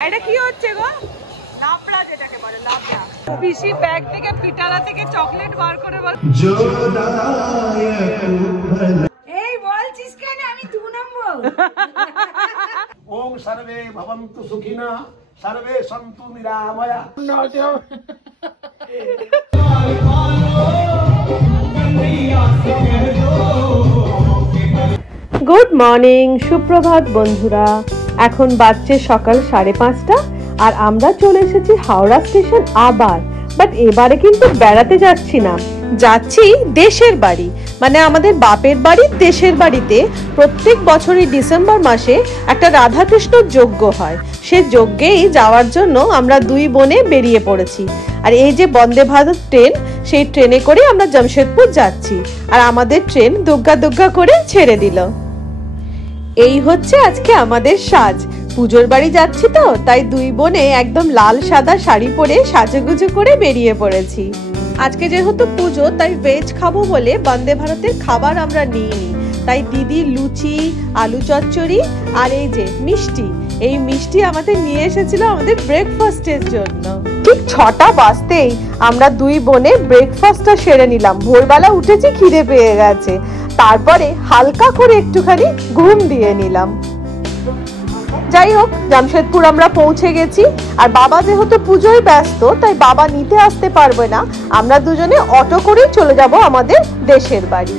এটা কি হচ্ছে গো? লাবড়া যেটাকে বলে লাবড়া। পিসি ব্যাগ থেকে পিটারা থেকে চকলেট বার করে বল। এই বলছিস কেন আমি 2 নম্বর? ওম সর্বে ভবন্তু সুখিনা সর্বে সন্তু নিরাময়া। গুড মর্নিং, সুপ্রভাত বন্ধুরা। এখন বাজছে সকাল 5:30 আর আমরা চলে এসেছি হাওড়া স্টেশন আবার। বাট এবারে কিন্তু বেড়াতে যাচ্ছি না, যাচ্ছি দেশের বাড়ি, মানে আমাদের বাপের বাড়ির দেশের বাড়িতে প্রত্যেক বছরই ডিসেম্বর মাসে একটা রাধাকৃষ্ণ যজ্ঞ হয়। সে যজ্ঞেই যাওয়ার জন্য আমরা দুই বোনে বেরিয়ে পড়েছি। আর এই যে বন্দে ভারত ট্রেন, সেই ট্রেনে করে আমরা জামশেদপুর যাচ্ছি। আর আমাদের ট্রেন দুগ্গা দুগ্গা করে ছেড়ে দিল। এই হচ্ছে আজকে আমাদের সাজ। পুজোর বাড়ি যাচ্ছি তো, তাই দুই বোনে একদম লাল সাদা শাড়ি পরে সাজুগুজু করে বেরিয়ে পড়েছি। আজকে যেহেতু পুজো, তাই ভেজ খাবো বলে বন্দে ভারতের খাবার আমরা নিইনি। তাই দিদি লুচি, আলু চচ্চড়ি আর এই যে মিষ্টি, এই মিষ্টি আমাদের নিয়ে এসেছিল আমাদের ব্রেকফাস্টের জন্য। ঠিক 6টা বাজতেই আমরা দুই বোনে ব্রেকফাস্টটা সেরে নিলাম। ভোরবেলা উঠেছি, খিদে পেয়ে গেছে, তারপরে হালকা করে একটুখানি ঘুম দিয়ে নিলাম। যাই হোক, জামশেদপুর আমরা পৌঁছে গেছি। আর বাবা যেহেতু পুজোয় ব্যস্ত, তাই বাবা নিতে আসতে পারবে না। আমরা দুজনে অটো করেই চলে যাব আমাদের দেশের বাড়ি।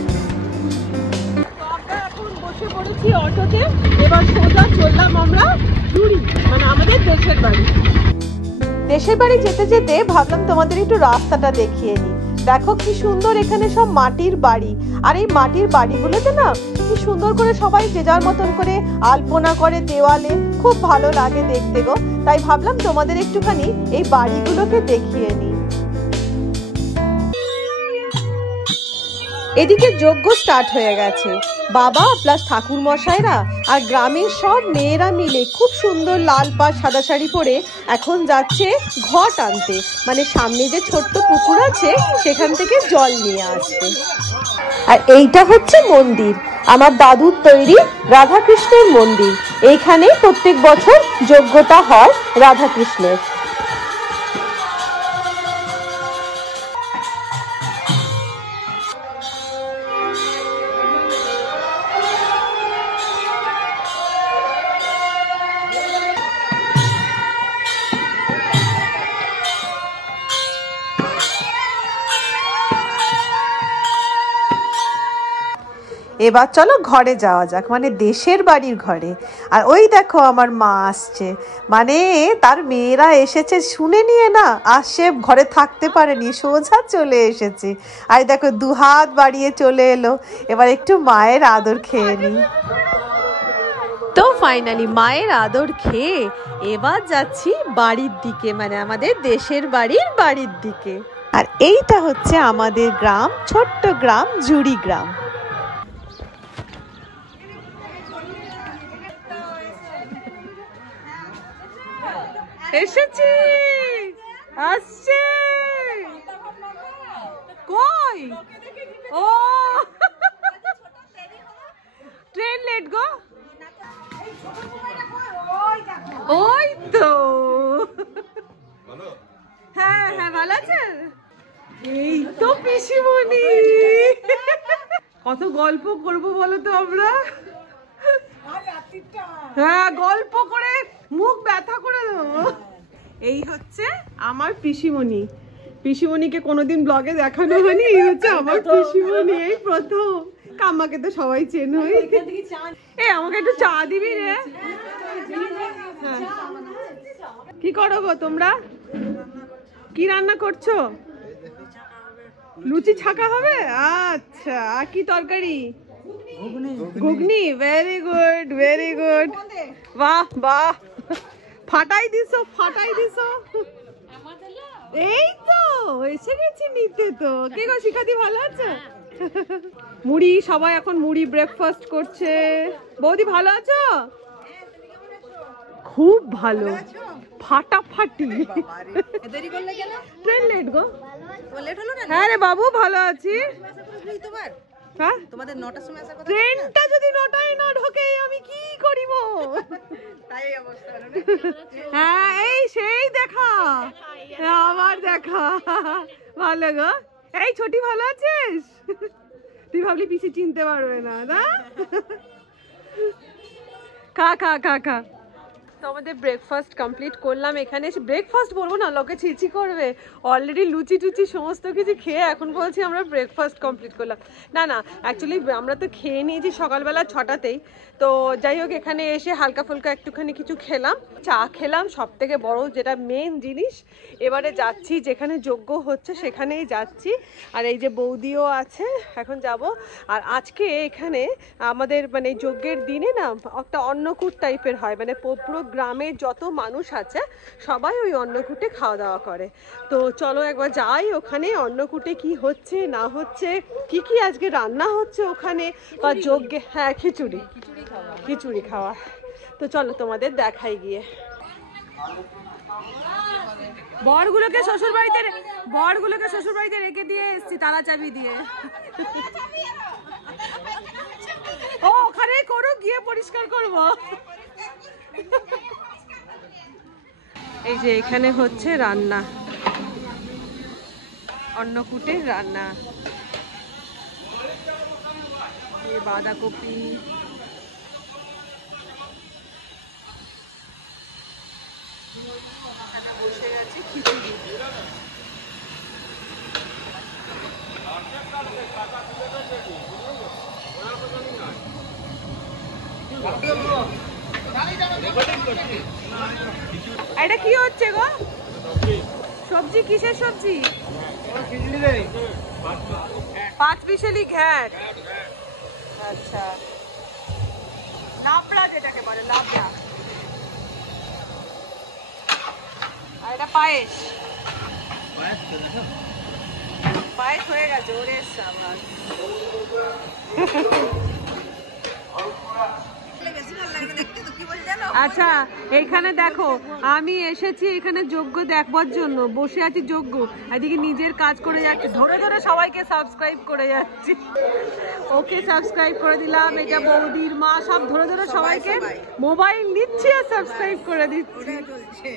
আমরা এখন বসে পড়েছি অটোতে, এবার সোজা চললাম আমরা ঝুড়ি, মানে আমাদের দেশের বাড়ি। দেশের বাড়ি যেতে যেতে ভাবলাম তোমাদের একটু রাস্তাটা দেখিয়ে নিই। দেখো কি সুন্দর এখানে সব মাটির বাড়ি। আর এই মাটির বাড়িগুলোতে না কি সুন্দর করে সবাই যে যার মতন করে আলপনা করে দেওয়ালে, খুব ভালো লাগে দেখতে গো। তাই ভাবলাম তোমাদের একটুখানি এই বাড়িগুলোকে দেখিয়ে নিই। এদিকে যজ্ঞ স্টার্ট হয়ে গেছে। বাবা প্লাস ঠাকুর মশাইরা আর গ্রামের সব মেয়েরা মিলে খুব সুন্দর লাল পাড় সাদা শাড়ি পরে এখন যাচ্ছে ঘট আনতে, মানে সামনে যে ছোট্ট পুকুর আছে সেখান থেকে জল নিয়ে আসতে। আর এইটা হচ্ছে মন্দির, আমার দাদুর তৈরি রাধাকৃষ্ণের মন্দির। এইখানে প্রত্যেক বছর যজ্ঞটা হয় রাধাকৃষ্ণের। এবার চলো ঘরে যাওয়া যাক, মানে দেশের বাড়ির ঘরে। আর ওই দেখো আমার মা আসছে, মানে তার মেয়েরা এসেছে শুনে নিয়ে না, আসে ঘরে থাকতে পারেনি, সোজা চলে এসেছে। আর দেখো দুহাত বাড়িয়ে চলে এলো। এবার একটু মায়ের আদর খেয়ে নি। তো ফাইনালি মায়ের আদর খেয়ে এবার যাচ্ছি বাড়ির দিকে, মানে আমাদের দেশের বাড়ির দিকে। আর এইটা হচ্ছে আমাদের গ্রাম, ছোট্ট গ্রাম ঝুড়ি গ্রাম। এসেছি, আসছে কই? ও ট্রেন লেট গো। ওই তো, হ্যাঁ হ্যাঁ ভালো আছে। এই তো পিসিমণি, কত গল্প করবো বলো তো আমরা। হ্যাঁ গল্প করে মুখ ব্যথা করে দেবো। এই হচ্ছে আমার পিসিমণি। পিসিমণিকে কোনোদিন ব্লগে দেখানো হয়নি, এই হচ্ছে আমার পিসিমণি, এই প্রথম। কাম্মাকে তো সবাই চেন হই। এই আমাকে একটু চা দিবি রে। কি করো গো তোমরা? কি রান্না করছো? লুচি ছাকা হবে? আচ্ছা, আর কি তরকারি? ঘুগনি। Very good, very good. বাহ বাহ, ফাটাই দিছো, ফাটাই দিছো। এই তো এসে গেছি নিতে। তো কে গো শিখাদি, ভালো আছে? মুড়ি, সবাই এখন মুড়ি ব্রেকফাস্ট করছে। বৌদি ভালো আছো? খুব ভালো, ফাটাফাটি। Train let go. হ্যাঁ রে বাবু, ভালো আছি। হ্যাঁ তোমাদের 9টার সময় আসার কথা। ট্রেনটা যদি 9টায় না ঢোকে আমি কি করিব? তাই অবস্থা হলো না। হ্যাঁ এই সেই দেখা, আবার দেখা। ভালো গো। এই ছোটি ভালো আছিস? তুই ভাবলি পিসি চিনতে পারবে না, না? খা খা খা খা। তো আমাদের ব্রেকফাস্ট কমপ্লিট করলাম। এখানে এসে ব্রেকফাস্ট বলবো না, লোকে ছিচি করবে। অলরেডি লুচি টুচি সমস্ত কিছু খেয়ে এখন বলছি আমরা ব্রেকফাস্ট কমপ্লিট করলাম। না না, অ্যাকচুয়ালি আমরা তো খেয়ে নিয়েছি সকালবেলা 6টাতেই। তো যাই হোক, এখানে এসে হালকা ফুলকা একটুখানি কিছু খেলাম, চা খেলাম। সব থেকে বড় যেটা মেন জিনিস, এবারে যাচ্ছি যেখানে যজ্ঞ হচ্ছে সেখানেই যাচ্ছি। আর এই যে বৌদিও আছে, এখন যাব। আর আজকে এখানে আমাদের মানে যজ্ঞের দিনে না একটা অন্নকূট টাইপের হয়, মানে পুরো গ্রামের যত মানুষ আছে সবাই ওই অন্নকূটে খাওয়া দাওয়া করে। তো চলো একবার যাই ওখানে, অন্নকূটে কি হচ্ছে না হচ্ছে, কি কি আজকে রান্না হচ্ছে ওখানে বা যজ্ঞে। হ্যাঁ, খিচুড়ি খাওয়া। তো চলো তোমাদের দেখাই গিয়ে। বরগুলোকে শ্বশুর বাড়িতে রেখে দিয়ে এসছি তালা চাবি দিয়ে। ও ওখানে করো, গিয়ে পরিষ্কার করবো। এই যে এখানে হচ্ছে রান্না, অন্নকূটের রান্না। বাঁধাকপি, বসে গেছে খিচুড়ি। এটা কি হচ্ছে গো? সবজি কিসের সবজি? পাঁচ বিশেলি ঘ্যাট। আচ্ছা, লাবড়া যেটাকে বলে, লাবড়া। আর এটা পায়েস। পায়েস হয়ে গেছে। ওরে সাবাস। আচ্ছা, এখানে দেখো আমি এসেছি এখানে যজ্ঞ দেখবার জন্য, বসে আছি যজ্ঞ, এদিকে নিজের কাজ করে যাচ্ছি, ধরে ধরে সবাইকে সাবস্ক্রাইব করে যাচ্ছি। ওকে সাবস্ক্রাইব করে দিলাম, এটা বৌদির মা, সব ধরে ধরে সবাইকে মোবাইল নিচ্ছি আর সাবস্ক্রাইব করে দিচ্ছি।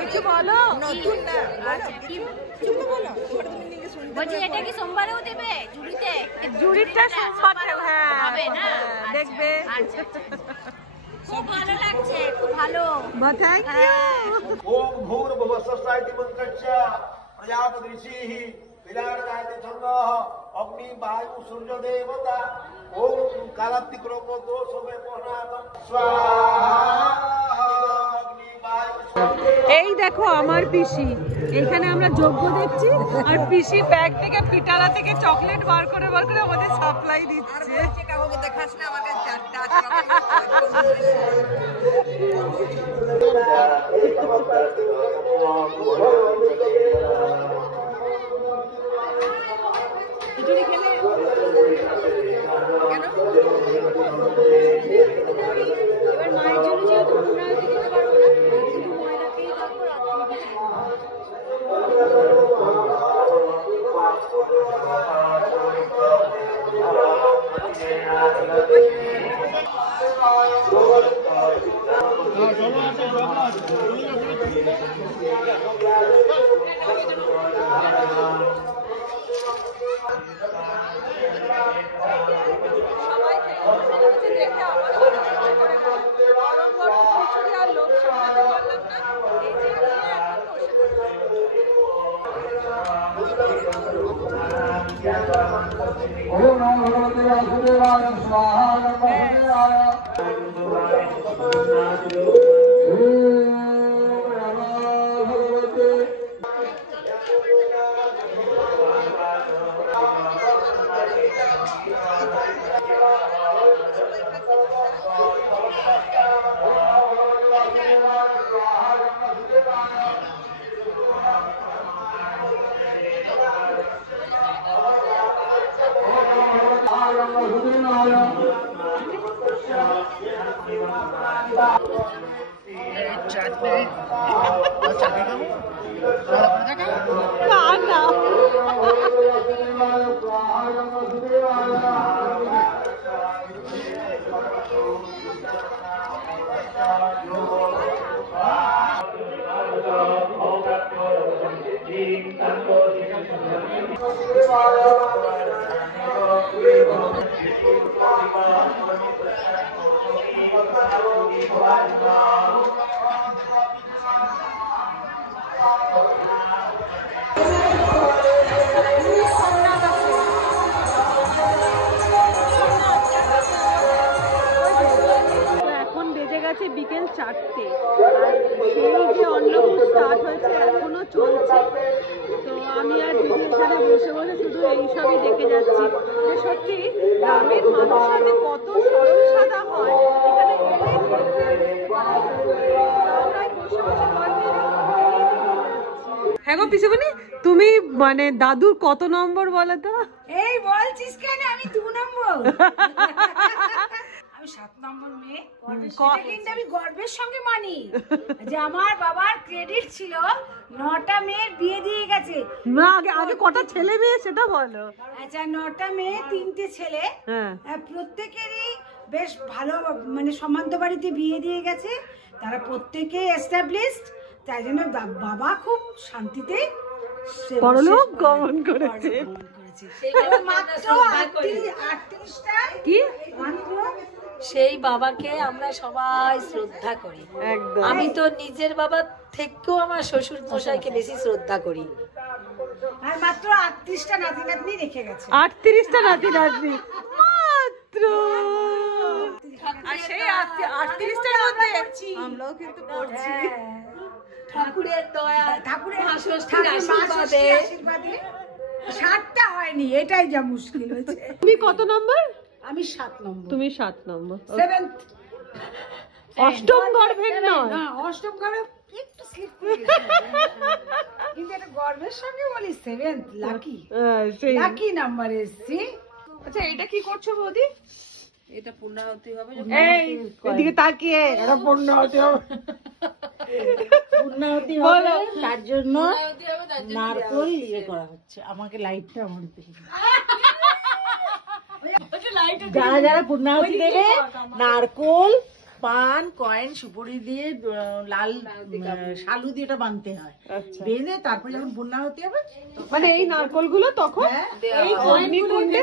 কিছু বলো। নতুন না, আচ্ছা, কি কিছু তো বলো। ওটা তুমি নিজে শুনতে বলছি এটা কি সোমবারেও দেবে জুড়িতে? জুড়িটা সোমবার, হ্যাঁ হবে না? দেখবে। আচ্ছা, খুব ভালো লাগছে, খুব ভালো। Thank you. ओम भूर्भुवः स्वः इति मन्त्रश्च प्रजापति ऋषिः विराजते छन्दः अग्नि वायु सूर्य देवता ओम कालात्तिक रोग दोष में मोहनातं स्वाहा अग्नि वायु এই দেখো আমার পিসি, এখানে আমরা যজ্ঞ দেখছি আর পিসি ব্যাগ থেকে পিটারা থেকে চকলেট বার করে আমাদের সাপ্লাই দিচ্ছে। কাউকে দেখাস না, আমার কাছে 4টা আছে। খিচুড়ি খেলে কেন? এবার মায়ের জন্য যেহেতু পুনরাবৃত্তি দিতে পারবো না, শুধু ময়দাকেই রাখবো, রাত্রি কিছু ओम नमो भगवते वासुदेवाय स्वाहा नमो भगवाय ओम नमो भगवते না এখন বেজে গেছে বিকেল 4টে, আর সেই যে অন্নভোগ স্টার্ট হয়েছে এখনো চলছে। তো আমি আর দিদি এখানে বসে বসে শুধু এইসবই দেখে যাচ্ছি যে সত্যি গ্রামের মানুষরা যে কত সরল সাদা হয় এখানে হ্যাঁ গো পিসুমণি, তুমি মানে দাদুর কত নম্বর বলো তো? এই বলছিস কেন? আমি 2 নম্বর। আমি 7 নম্বর মেয়ে। সেটা কিন্তু আমি গর্বের সঙ্গে মানি যে আমার বাবার ক্রেডিট ছিল 9টা মেয়ের বিয়ে দিয়ে গেছে। না আগে আগে কটা ছেলে মেয়ে সেটা বলো। আচ্ছা 9টা মেয়ে 3টে ছেলে, হ্যাঁ প্রত্যেকেরই বেশ ভালো মানে সম্মানিত বাড়িতে বিয়ে দিয়ে গেছে। তারা প্রত্যেকে এস্টাবলিশড, তাই জন্য বাবা খুব শান্তিতে পরলোক গমন করেছে। মাত্র 38টা কি সেই বাবাকে আমরা সবাই শ্রদ্ধা করি। একদম। আমি তো নিজের বাবা থেকেও আমার শ্বশুর মশাইকে বেশি শ্রদ্ধা করি। আর মাত্র 38টা নাতি নাতনি রেখে গেছে। 38টা নাতি নাতনি মাত্র। আর সেই 38টার মধ্যে আমরাও কিন্তু পড়ছি। ঠাকুরের দয়া, ঠাকুরের ষষ্ঠীর আশীর্বাদে। আশীর্বাদে 7টা হয়নি, এটাই যা মুশকিল হয়েছে। তুমি কত নম্বর? আমি 7 নম্বর। তুমি 7 নম্বর। 7th। অষ্টম গর্ভের নয়। না অষ্টম গর্ভে একটু স্লিপ করে গেছে, কিন্তু এটা গর্বের সঙ্গে বলি 7th লাকি। সেই লাকি নাম্বার এসছি। আচ্ছা এটা কি করছো বৌদি? এটা পূর্ণাহুতি হবে। এই এদিকে তাকিয়ে এটা পূর্ণাহুতি হবে। পূর্ণাহুতি হবে তার জন্য নারকোল ইয়ে করা হচ্ছে। আমাকে লাইটটা আমার দিকে, যারা যারা পূর্ণাহুতি দেবে নারকোল, পান, কয়েন, সুপুরি দিয়ে লাল শালু দিয়ে এটা বাঁধতে হয়। বেঁধে তারপরে যখন পূর্ণাহুতি হবে মানে এই নারকোলগুলো তখন এই অগ্নিকুণ্ডে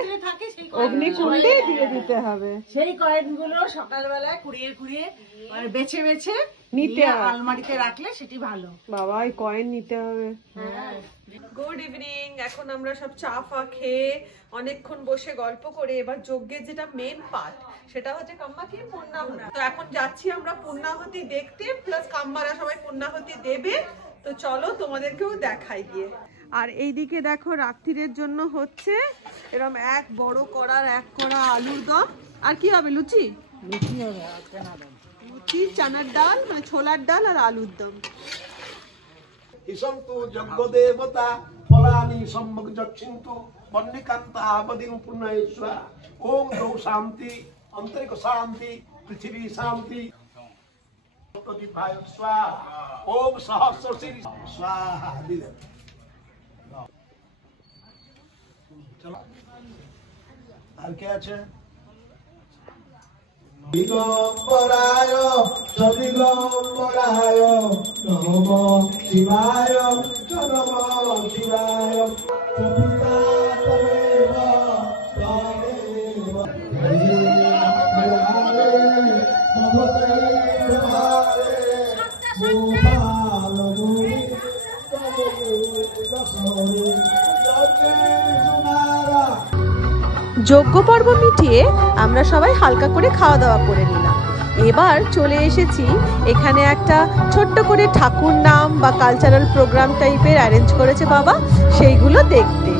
অগ্নিকুণ্ডে দিয়ে দিতে হবে। সেই কয়েনগুলো সকালবেলায় কুড়িয়ে কুড়িয়ে মানে বেছে বেছে নিতে নিয়ে হবে। আলমারিতে রাখলে সেটি ভালো। বাবা এই কয়েন নিতে হবে। Good evening. এখন আমরা সব চা ফা খেয়ে অনেকক্ষণ বসে গল্প করে এবার যজ্ঞের যেটা মেন পার্ট সেটা হচ্ছে কাম্মা কি পূর্ণাহুতি। তো এখন যাচ্ছি আমরা পূর্ণাহুতি দেখতে, প্লাস কাম্মারা সবাই পূর্ণাহুতি দেবে। তো চলো তোমাদেরকেও দেখাই গিয়ে। আর এইদিকে দেখো রাত্রিরের জন্য হচ্ছে এরকম এক বড় কড়ার 1 কড়া আলুর দম। আর কি হবে? লুচি, লুচি, চানার ডাল মানে ছোলার ডাল আর আলুর দম। হিসন্তু যজ্ঞ দেবতা ফলানি সম্যক যচ্ছিন্তু বন্নিকান্তা বদিং পুণ্যেশ্বর। ওম গৌ শান্তি, অন্তরিক শান্তি, পৃথিবী শান্তি। স্বাহা। ওম সহস্রশী স্বাহা দিলেন। আর কে আছে? দিগম্বরায় সদিগম্বরায় নমঃ শিবায় নমঃ শিবায়। যজ্ঞ পর্ব মিটিয়ে আমরা সবাই হালকা করে খাওয়া দাওয়া করে নিলাম। এবার চলে এসেছি এখানে একটা ছোট্ট করে ঠাকুর নাম বা কালচারাল প্রোগ্রাম টাইপের অ্যারেঞ্জ করেছে বাবা, সেইগুলো দেখতে।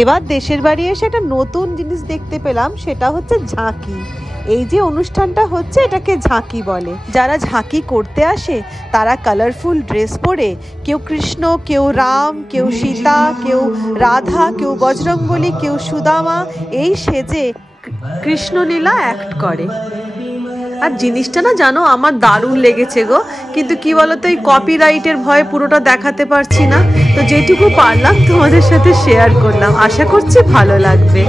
এবার দেশের বাড়ি এসে একটা নতুন জিনিস দেখতে পেলাম, সেটা হচ্ছে ঝাঁকি। এই যে অনুষ্ঠানটা হচ্ছে এটাকে ঝাঁকি বলে। যারা ঝাঁকি করতে আসে তারা কালারফুল ড্রেস পরে, কেউ কৃষ্ণ, কেউ রাম, কেউ সীতা, কেউ রাধা, কেউ বজরংবলী, কেউ সুদামা, এই সেজে কৃষ্ণলীলা অ্যাক্ট করে। আর জিনিসটা না জানো আমার দারুণ লেগেছে গো, কিন্তু কি বলতো এই কপিরাইটের ভয়ে পুরোটা দেখাতে পারছি না, তো যেটুকু পারলাম তোমাদের সাথে শেয়ার করলাম, আশা করছি ভালো লাগবে।